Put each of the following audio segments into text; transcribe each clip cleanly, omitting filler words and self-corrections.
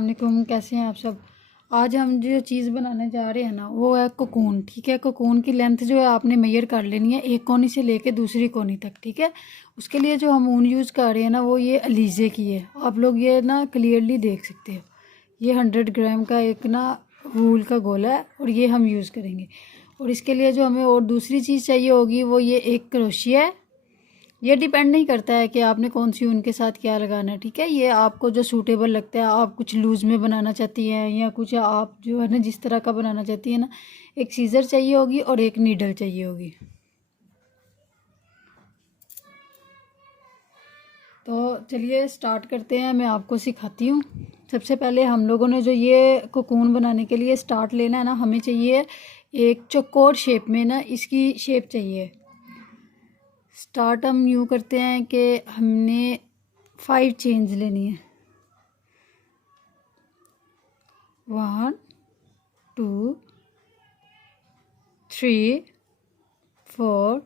अस्सलाम वालेकुम। कैसे हैं आप सब। आज हम जो चीज़ बनाने जा रहे हैं ना वो है कोकून। ठीक है, कोकून की लेंथ जो है आपने मेजर कर लेनी है एक कोनी से लेके दूसरी कोनी तक। ठीक है, उसके लिए जो हम ऊन यूज़ कर रहे हैं ना वो ये अलीज़े की है। आप लोग ये ना क्लियरली देख सकते हो। ये 100 ग्राम का एक ना वूल का गोला है और ये हम यूज़ करेंगे। और इसके लिए जो हमें और दूसरी चीज़ चाहिए होगी वो ये एक क्रोशिया है। ये डिपेंड नहीं करता है कि आपने कौन सी ऊन के साथ क्या लगाना है। ठीक है, ये आपको जो सूटेबल लगता है, आप कुछ लूज़ में बनाना चाहती हैं या कुछ आप जो है ना जिस तरह का बनाना चाहती हैं ना। एक सीज़र चाहिए होगी और एक नीडल चाहिए होगी। तो चलिए स्टार्ट करते हैं, मैं आपको सिखाती हूँ। सबसे पहले हम लोगों ने जो ये कोकून बनाने के लिए स्टार्ट लेना है ना, हमें चाहिए एक चौकोर शेप में ना इसकी शेप चाहिए। स्टार्ट हम यूँ करते हैं कि हमने 5 चेन्स लेनी है। 1 2 3 4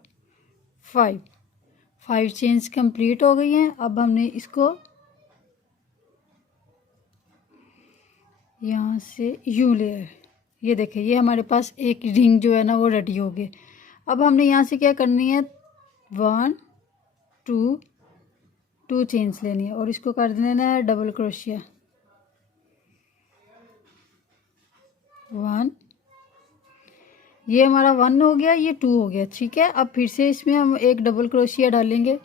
5 चेन्स कंप्लीट हो गई हैं। अब हमने इसको यहाँ से यूँ ले आए। ये देखें, ये हमारे पास एक रिंग जो है ना वो रेडी हो गई। अब हमने यहाँ से क्या करनी है, 1 2 चेन्स लेनी है और इसको कर देना है डबल क्रोशिया। 1, ये हमारा 1 हो गया, ये 2 हो गया। ठीक है, अब फिर से इसमें हम एक डबल क्रोशिया डालेंगे।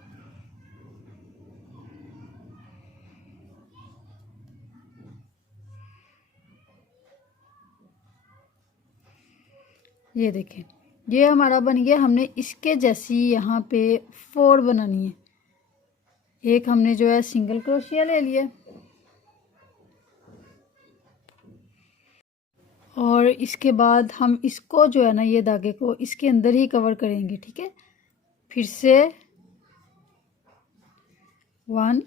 ये देखें, ये हमारा बन गया। हमने इसके जैसी यहाँ पे 4 बनानी है। एक हमने जो है सिंगल क्रोशिया ले लिया और इसके बाद हम इसको जो है ना ये धागे को इसके अंदर ही कवर करेंगे। ठीक है, फिर से 1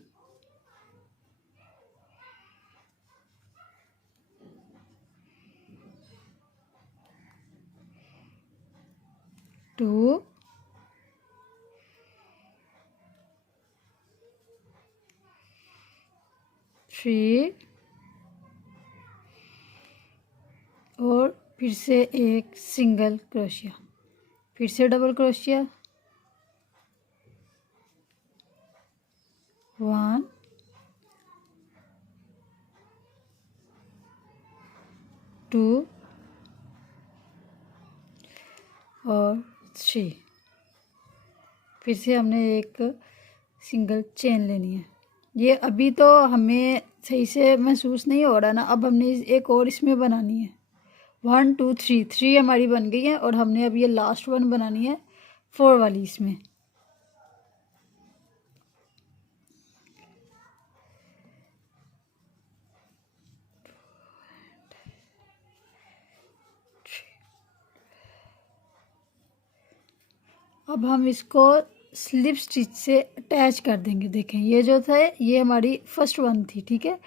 2 3 और फिर से एक सिंगल क्रोशिया, फिर से डबल क्रोशिया। 1 2 और 3, फिर से हमने एक सिंगल चेन लेनी है। ये अभी तो हमें सही से महसूस नहीं हो रहा ना, अब हमने एक और इसमें बनानी है। 1 2 3 हमारी बन गई है और हमने अब ये लास्ट वन बनानी है 4 वाली इसमें। अब हम इसको स्लिप स्टिच से अटैच कर देंगे। देखें, ये जो था ये हमारी फर्स्ट वन थी। ठीक है,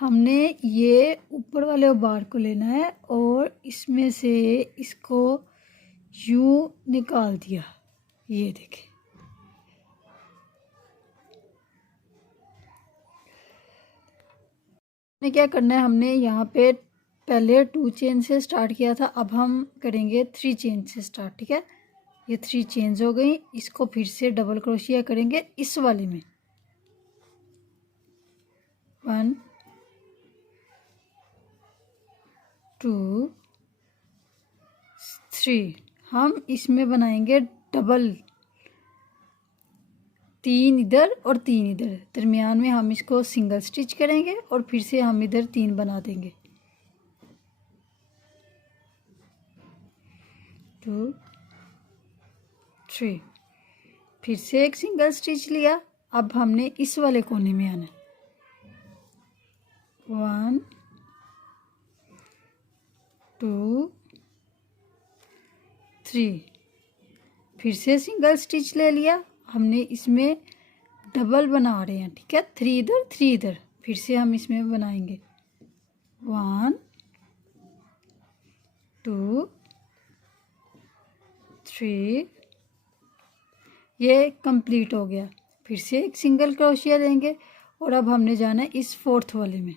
हमने ये ऊपर वाले बार को लेना है और इसमें से इसको यूं निकाल दिया। ये देखें, हमने क्या करना है, हमने यहाँ पे पहले 2 चेन से स्टार्ट किया था, अब हम करेंगे 3 चेन से स्टार्ट। ठीक है, ये 3 चेन्स हो गई। इसको फिर से डबल क्रोशिया करेंगे इस वाले में। 1 2 3, हम इसमें बनाएंगे डबल, 3 इधर और 3 इधर। दरमियान में हम इसको सिंगल स्टिच करेंगे और फिर से हम इधर 3 बना देंगे। 2 3, फिर से एक सिंगल स्टिच लिया। अब हमने इस वाले कोने में आना। 1 2 3, फिर से सिंगल स्टिच ले लिया। हमने इसमें डबल बना रहे हैं। ठीक है, 3 इधर 3 इधर, फिर से हम इसमें बनाएंगे 1 2 3, ये कंप्लीट हो गया। फिर से एक सिंगल क्रोशिया लेंगे और अब हमने जाना है इस 4th वाले में।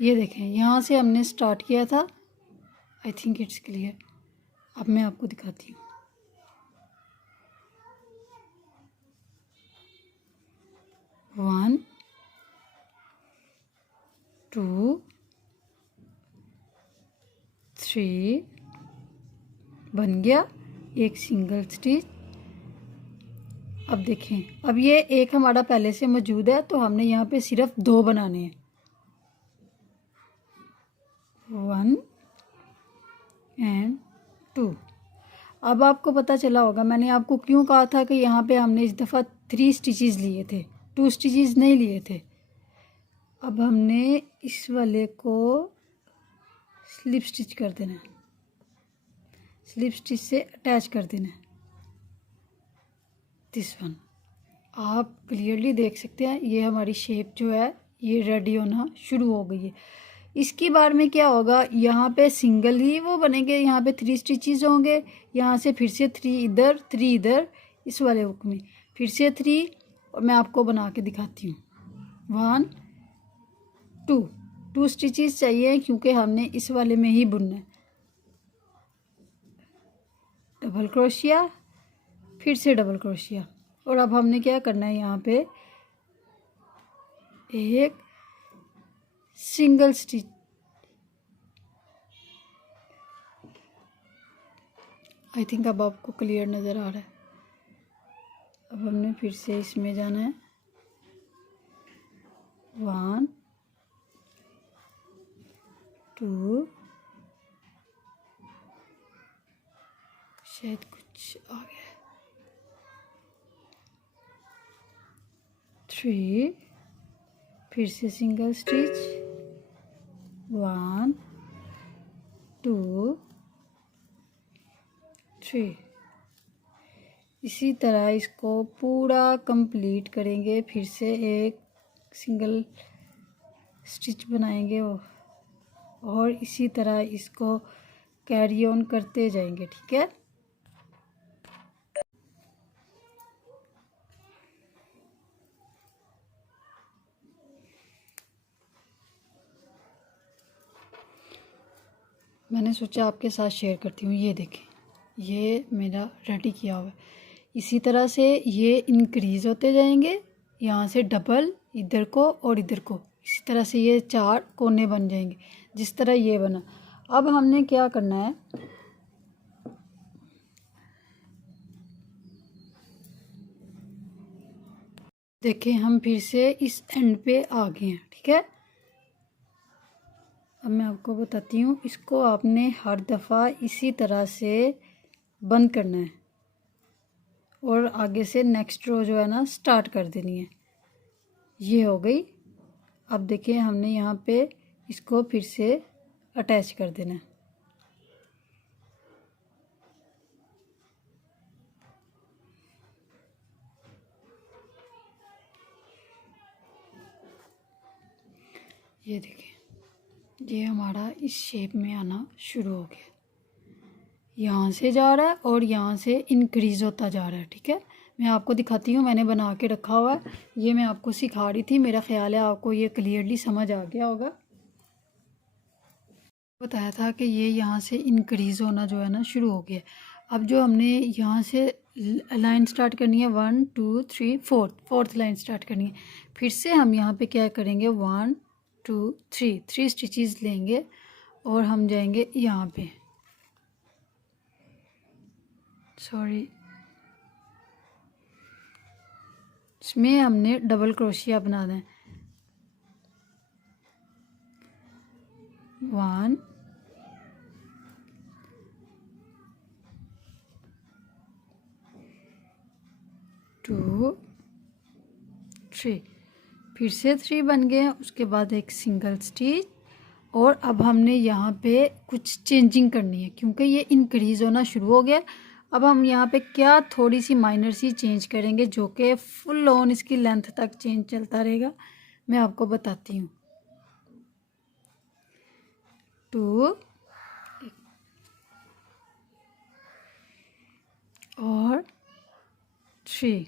ये देखें, यहाँ से हमने स्टार्ट किया था। I think it's clear. अब मैं आपको दिखाती हूँ। 1 2 3 बन गया एक सिंगल स्टिच। अब देखें, अब ये एक हमारा पहले से मौजूद है, तो हमने यहाँ पे सिर्फ 2 बनाने हैं। 1 एंड 2। अब आपको पता चला होगा मैंने आपको क्यों कहा था कि यहाँ पे हमने इस दफ़ा 3 स्टिचेस लिए थे, 2 स्टिचेस नहीं लिए थे। अब हमने इस वाले को स्लिप स्टिच कर देना है, स्लिप स्टिच से अटैच कर देना है दिस वन। आप क्लियरली देख सकते हैं ये हमारी शेप जो है ये रेडी होना शुरू हो गई है। इसकी बार में क्या होगा, यहाँ पे सिंगल ही वो बनेंगे, यहाँ पे 3 स्टिचेस होंगे, यहाँ से फिर से 3 इधर 3 इधर, इस वाले हुक में फिर से 3, और मैं आपको बना के दिखाती हूँ। 1 2 स्टिचेस चाहिए क्योंकि हमने इस वाले में ही बुनना है। डबल क्रोशिया, फिर से डबल क्रोशिया, और अब हमने क्या करना है, यहाँ पे एक सिंगल स्टिच। आई थिंक अब आपको क्लियर नज़र आ रहा है। अब हमने फिर से इसमें जाना है। 1 2, शायद कुछ आ गया, 3, फिर से सिंगल स्टिच, 1 2 3। इसी तरह इसको पूरा कंप्लीट करेंगे, फिर से एक सिंगल स्टिच बनाएंगे और इसी तरह इसको कैरी ऑन करते जाएंगे। ठीक है, मैंने सोचा आपके साथ शेयर करती हूँ। ये देखें, ये मेरा रेडी किया हुआ है। इसी तरह से ये इंक्रीज़ होते जाएंगे, यहाँ से डबल इधर को और इधर को, इसी तरह से ये 4 कोने बन जाएंगे जिस तरह ये बना। अब हमने क्या करना है, देखें हम फिर से इस एंड पे आ गए हैं। ठीक है, अब मैं आपको बताती हूँ, इसको आपने हर दफ़ा इसी तरह से बंद करना है और आगे से नेक्स्ट रो जो है ना स्टार्ट कर देनी है। ये हो गई। अब देखिए हमने यहाँ पे इसको फिर से अटैच कर देना है। ये देखिए, ये हमारा इस शेप में आना शुरू हो गया, यहाँ से जा रहा है और यहाँ से इंक्रीज़ होता जा रहा है। ठीक है, मैं आपको दिखाती हूँ, मैंने बना के रखा हुआ है, ये मैं आपको सिखा रही थी। मेरा ख्याल है आपको ये क्लियरली समझ आ गया होगा। बताया था कि ये यहाँ से इंक्रीज़ होना जो है ना शुरू हो गया। अब जो हमने यहाँ से लाइन स्टार्ट करनी है 1 2 3 4th लाइन स्टार्ट करनी है। फिर से हम यहाँ पे क्या करेंगे, 1 2 3 स्टिचेस लेंगे और हम जाएंगे यहाँ पे, सॉरी इसमें हमने डबल क्रोशिया बनाना है। 1 2 3, फिर से 3 बन गए। उसके बाद एक सिंगल स्टिच, और अब हमने यहाँ पे कुछ चेंजिंग करनी है क्योंकि ये इंक्रीज़ होना शुरू हो गया। अब हम यहाँ पे क्या थोड़ी सी माइनर सी चेंज करेंगे जो कि फुल ऑन इसकी लेंथ तक चेंज चलता रहेगा। मैं आपको बताती हूँ। 2 और 3,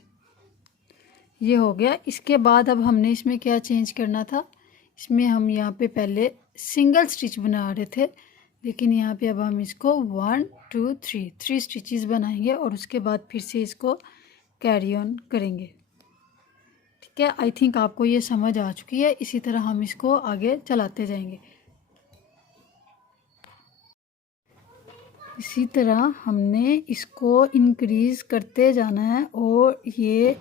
ये हो गया। इसके बाद अब हमने इसमें क्या चेंज करना था, इसमें हम यहाँ पे पहले सिंगल स्टिच बना रहे थे, लेकिन यहाँ पे अब हम इसको 1 2 3 स्टिचेस बनाएंगे और उसके बाद फिर से इसको कैरी ऑन करेंगे। ठीक है, आई थिंक आपको ये समझ आ चुकी है। इसी तरह हम इसको आगे चलाते जाएंगे। इसी तरह हमने इसको इंक्रीज़ करते जाना है और ये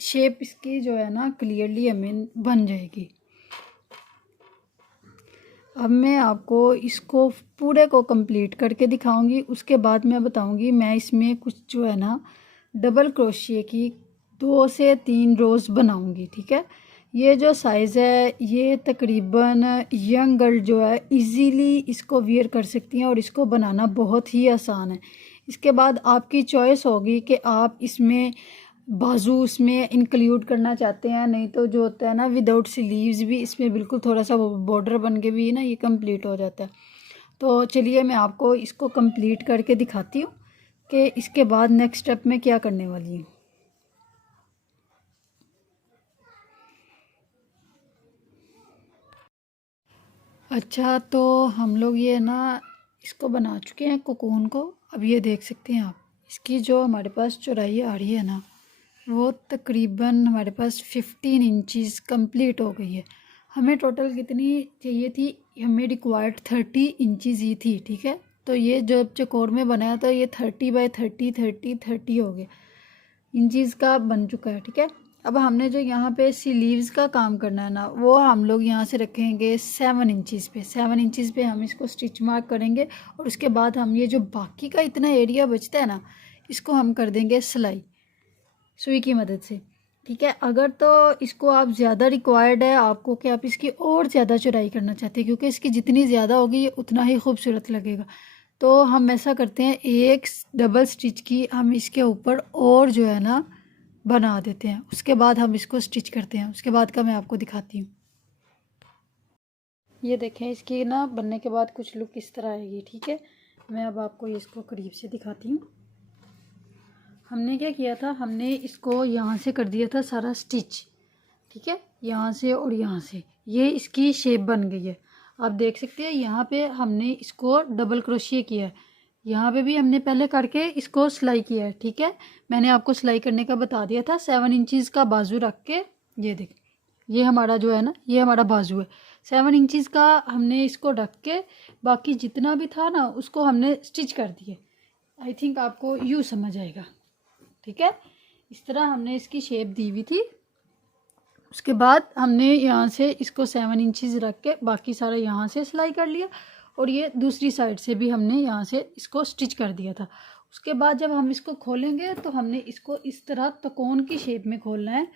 शेप इसकी जो है ना क्लियरली हमें बन जाएगी। अब मैं आपको इसको पूरे को कंप्लीट करके दिखाऊंगी। उसके बाद मैं बताऊंगी मैं इसमें कुछ जो है ना डबल क्रोशिया की 2 से 3 रोज़ बनाऊंगी। ठीक है, ये जो साइज़ है ये तकरीबन यंग गर्ल जो है इजीली इसको वियर कर सकती हैं और इसको बनाना बहुत ही आसान है। इसके बाद आपकी चॉइस होगी कि आप इसमें बाजू उसमें इंक्लूड करना चाहते हैं, नहीं तो जो होता है ना विदाउट स्लीव्स भी इसमें बिल्कुल थोड़ा सा बॉर्डर बन के भी ना ये कंप्लीट हो जाता है। तो चलिए मैं आपको इसको कंप्लीट करके दिखाती हूँ कि इसके बाद नेक्स्ट स्टेप में क्या करने वाली हूँ। अच्छा, तो हम लोग ये ना इसको बना चुके हैं कोकून को। अब ये देख सकते हैं आप, इसकी जो हमारे पास चौड़ाई आ रही है ना वो तकरीबन हमारे पास 15 इंचज़ कंप्लीट हो गई है। हमें टोटल कितनी चाहिए थी, हमें रिक्वायर्ड 30 इंचज़ ही थी। ठीक है, तो ये जो चौकोर में बनाया था ये 30 बाय 30 30 30 हो गया इंचज़ का बन चुका है। ठीक है, अब हमने जो यहाँ पे स्लीव्स का काम करना है ना वो हम लोग यहाँ से रखेंगे 7 इंचज़ पे। 7 इंचज़ पे हम इसको स्टिच मार्क करेंगे और उसके बाद हम ये जो बाकी का इतना एरिया बचता है ना इसको हम कर देंगे सिलाई सुई की मदद से। ठीक है, अगर तो इसको आप ज़्यादा रिक्वायर्ड है आपको कि आप इसकी और ज़्यादा चौड़ाई करना चाहते हैं, क्योंकि इसकी जितनी ज़्यादा होगी ये उतना ही खूबसूरत लगेगा, तो हम ऐसा करते हैं एक डबल स्टिच की हम इसके ऊपर और जो है ना बना देते हैं। उसके बाद हम इसको स्टिच करते हैं। उसके बाद का मैं आपको दिखाती हूँ। ये देखें इसकी ना बनने के बाद कुछ लुक इस तरह आएगी। ठीक है, मैं अब आपको इसको करीब से दिखाती हूँ। हमने क्या किया था, हमने इसको यहाँ से कर दिया था सारा स्टिच। ठीक है, यहाँ से और यहाँ से ये इसकी शेप बन गई है। आप देख सकते हैं यहाँ पे हमने इसको डबल क्रोशिया किया है, यहाँ पे भी हमने पहले करके इसको सिलाई किया है। ठीक है, मैंने आपको सिलाई करने का बता दिया था। 7 इंचज़ का बाजू रख के ये देख, ये हमारा जो है ना ये हमारा बाजू है। 7 इंचज़ का हमने इसको रख के बाकी जितना भी था ना उसको हमने स्टिच कर दिए। आई थिंक आपको यूँ समझ आएगा। ठीक है, इस तरह हमने इसकी शेप दी हुई थी। उसके बाद हमने यहाँ से इसको 7 इंचज़ रख के बाकी सारा यहाँ से सिलाई कर लिया और ये दूसरी साइड से भी हमने यहाँ से इसको स्टिच कर दिया था। उसके बाद जब हम इसको खोलेंगे तो हमने इसको इस तरह त्रिकोण की शेप में खोलना है,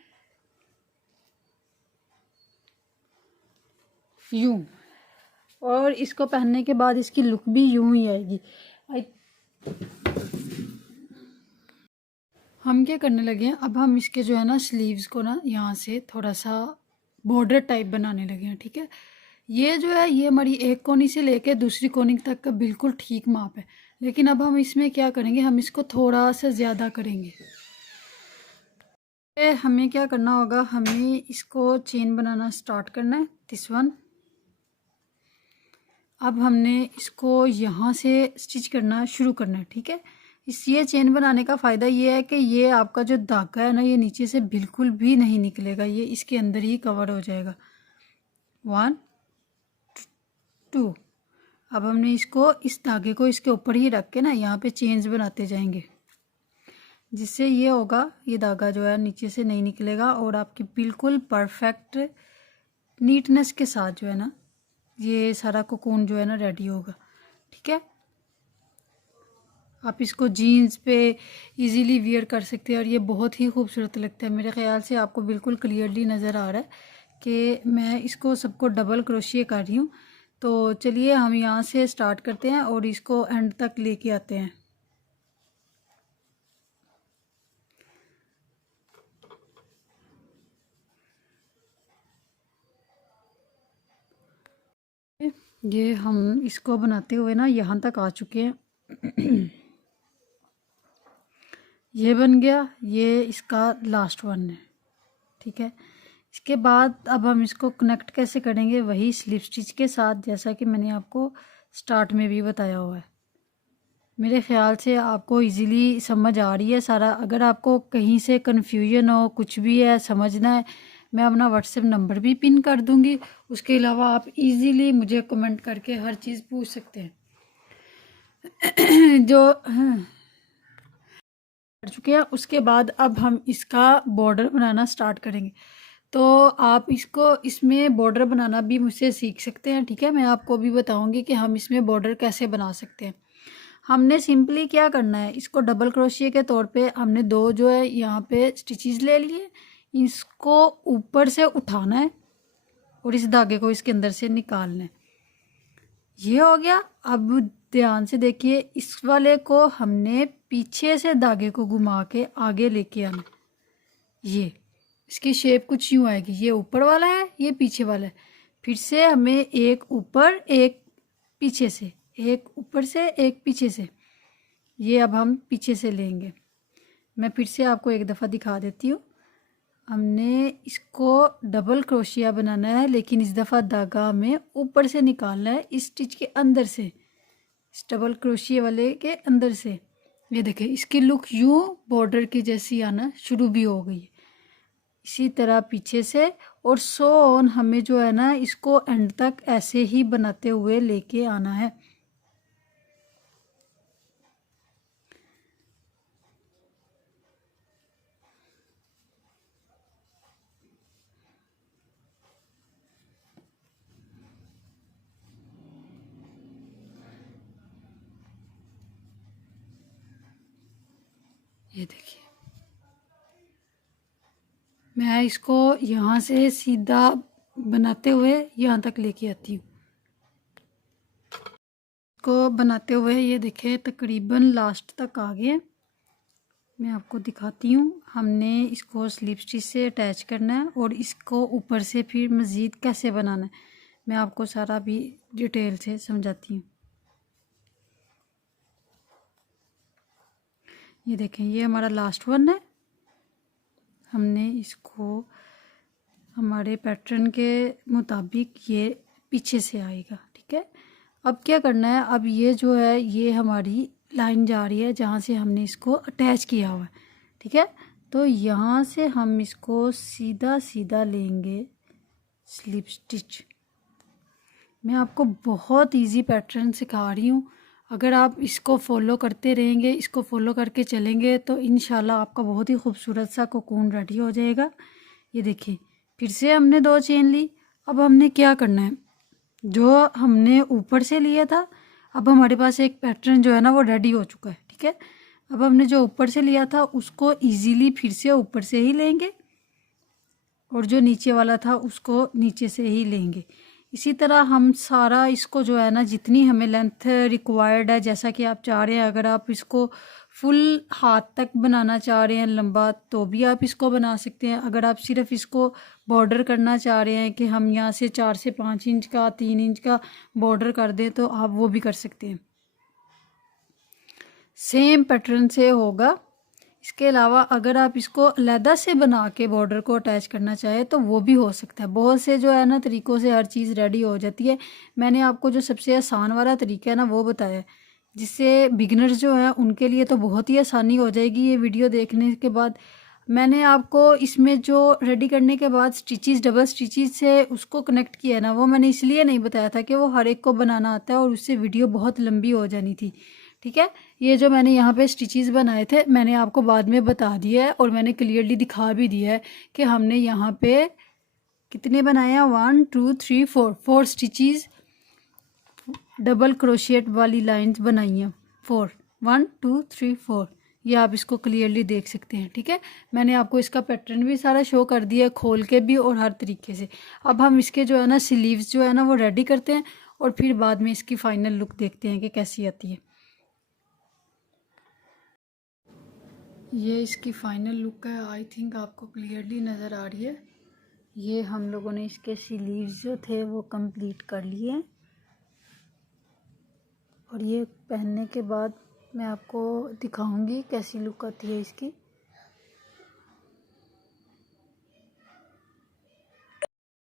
यूं, और इसको पहनने के बाद इसकी लुक भी यूं ही आएगी। हम क्या करने लगे हैं, अब हम इसके जो है ना स्लीव्स को ना यहाँ से थोड़ा सा बॉर्डर टाइप बनाने लगे हैं। ठीक है, ये जो है ये हमारी एक कोनी से लेके दूसरी कोनी तक का बिल्कुल ठीक माप है, लेकिन अब हम इसमें क्या करेंगे, हम इसको थोड़ा सा ज़्यादा करेंगे। हमें क्या करना होगा, हमें इसको चेन बनाना स्टार्ट करना है, दिस वन। अब हमने इसको यहाँ से स्टिच करना शुरू करना है। ठीक है, ये चेन बनाने का फ़ायदा ये है कि ये आपका जो धागा है ना ये नीचे से बिल्कुल भी नहीं निकलेगा, ये इसके अंदर ही कवर हो जाएगा। 1 2। अब हमने इसको इस धागे को इसके ऊपर ही रख के ना यहाँ पे चेन्स बनाते जाएंगे, जिससे ये होगा ये धागा जो है नीचे से नहीं निकलेगा और आपकी बिल्कुल परफेक्ट नीटनेस के साथ जो है ना ये सारा कोकून जो है ना रेडी होगा। ठीक है, आप इसको जीन्स पे इजीली वियर कर सकते हैं और ये बहुत ही खूबसूरत लगता है। मेरे ख्याल से आपको बिल्कुल क्लियरली नज़र आ रहा है कि मैं इसको सबको डबल क्रोशिया कर रही हूँ। तो चलिए हम यहाँ से स्टार्ट करते हैं और इसको एंड तक लेके आते हैं। ये हम इसको बनाते हुए ना यहाँ तक आ चुके हैं। ये बन गया, ये इसका लास्ट वन है। ठीक है, इसके बाद अब हम इसको कनेक्ट कैसे करेंगे, वही स्लिप स्टिच के साथ, जैसा कि मैंने आपको स्टार्ट में भी बताया हुआ है। मेरे ख़्याल से आपको इजीली समझ आ रही है सारा। अगर आपको कहीं से कन्फ्यूजन हो, कुछ भी है समझना है, मैं अपना व्हाट्सएप नंबर भी पिन कर दूँगी। उसके अलावा आप इजीली मुझे कमेंट करके हर चीज़ पूछ सकते हैं। जो कर चुके हैं, उसके बाद अब हम इसका बॉर्डर बनाना स्टार्ट करेंगे। तो आप इसको इसमें बॉर्डर बनाना भी मुझसे सीख सकते हैं, ठीक है। मैं आपको भी बताऊंगी कि हम इसमें बॉर्डर कैसे बना सकते हैं। हमने सिंपली क्या करना है, इसको डबल क्रोशिया के तौर पे हमने 2 जो है यहाँ पे स्टिचेस ले लिए। इसको ऊपर से उठाना है और इस धागे को इसके अंदर से निकालना है। ये हो गया। अब ध्यान से देखिए, इस वाले को हमने पीछे से धागे को घुमा के आगे लेके आना। ये इसकी शेप कुछ यूँ आएगी। ये ऊपर वाला है, ये पीछे वाला है। फिर से हमें एक ऊपर एक पीछे से, एक ऊपर से एक पीछे से, ये अब हम पीछे से लेंगे। मैं फिर से आपको एक दफ़ा दिखा देती हूँ। हमने इसको डबल क्रोशिया बनाना है, लेकिन इस दफ़ा धागा हमें ऊपर से निकालना है, इस स्टिच के अंदर से, इस डबल क्रोशिया वाले के अंदर से। ये देखिए, इसकी लुक यूँ बॉर्डर की जैसी आना शुरू भी हो गई है। इसी तरह पीछे से और सो ऑन हमें जो है ना, इसको एंड तक ऐसे ही बनाते हुए लेके आना है। ये देखिए, मैं इसको यहाँ से सीधा बनाते हुए यहाँ तक लेके आती हूँ। इसको बनाते हुए ये देखिए तकरीबन लास्ट तक आ गए। मैं आपको दिखाती हूँ। हमने इसको स्लिप स्टिच से अटैच करना है और इसको ऊपर से फिर मज़ीद कैसे बनाना है, मैं आपको सारा भी डिटेल से समझाती हूँ। ये देखें, ये हमारा लास्ट वन है। हमने इसको हमारे पैटर्न के मुताबिक ये पीछे से आएगा, ठीक है। अब क्या करना है, अब ये जो है ये हमारी लाइन जा रही है जहाँ से हमने इसको अटैच किया हुआ है, ठीक है। तो यहाँ से हम इसको सीधा सीधा लेंगे स्लिप स्टिच। मैं आपको बहुत इजी पैटर्न सिखा रही हूँ। अगर आप इसको फॉलो करते रहेंगे, इसको फॉलो करके चलेंगे, तो इंशाल्लाह आपका बहुत ही खूबसूरत सा कोकून रेडी हो जाएगा। ये देखिए, फिर से हमने 2 चेन ली। अब हमने क्या करना है, जो हमने ऊपर से लिया था, अब हमारे पास एक पैटर्न जो है ना वो रेडी हो चुका है, ठीक है। अब हमने जो ऊपर से लिया था उसको इजीली फिर से ऊपर से ही लेंगे और जो नीचे वाला था उसको नीचे से ही लेंगे। इसी तरह हम सारा इसको जो है ना, जितनी हमें लेंथ रिक्वायर्ड है, जैसा कि आप चाह रहे हैं, अगर आप इसको फुल हाथ तक बनाना चाह रहे हैं लंबा, तो भी आप इसको बना सकते हैं। अगर आप सिर्फ इसको बॉर्डर करना चाह रहे हैं कि हम यहाँ से 4 से 5 इंच का, 3 इंच का बॉर्डर कर दें, तो आप वो भी कर सकते हैं। सेम पैटर्न से होगा। इसके अलावा अगर आप इसको अलहदा से बना के बॉर्डर को अटैच करना चाहे तो वो भी हो सकता है। बहुत से जो है ना तरीक़ों से हर चीज़ रेडी हो जाती है। मैंने आपको जो सबसे आसान वाला तरीका है ना वो बताया है, जिससे बिगिनर्स जो हैं उनके लिए तो बहुत ही आसानी हो जाएगी। ये वीडियो देखने के बाद मैंने आपको इसमें जो रेडी करने के बाद स्टिचेस, डबल स्टिचेस से उसको कनेक्ट किया है ना, वो मैंने इसलिए नहीं बताया था कि वो हर एक को बनाना आता है और उससे वीडियो बहुत लंबी हो जानी थी, ठीक है। ये जो मैंने यहाँ पे स्टिचेस बनाए थे मैंने आपको बाद में बता दिया है और मैंने क्लियरली दिखा भी दिया है कि हमने यहाँ पे कितने बनाए हैं, 1 2 3 4 स्टिचेस डबल क्रोशिएट वाली लाइंस बनाई हैं। 4 1 2 3 4, ये आप इसको क्लियरली देख सकते हैं, ठीक है। मैंने आपको इसका पैटर्न भी सारा शो कर दिया है, खोल के भी और हर तरीके से। अब हम इसके जो है ना स्लीव्स जो है ना वो रेडी करते हैं और फिर बाद में इसकी फ़ाइनल लुक देखते हैं कि कैसी आती है। ये इसकी फ़ाइनल लुक है। आई थिंक आपको क्लियरली नज़र आ रही है। ये हम लोगों ने इसके स्लीव्स जो थे वो कंप्लीट कर लिए हैं और ये पहनने के बाद मैं आपको दिखाऊंगी कैसी लुक आती है इसकी।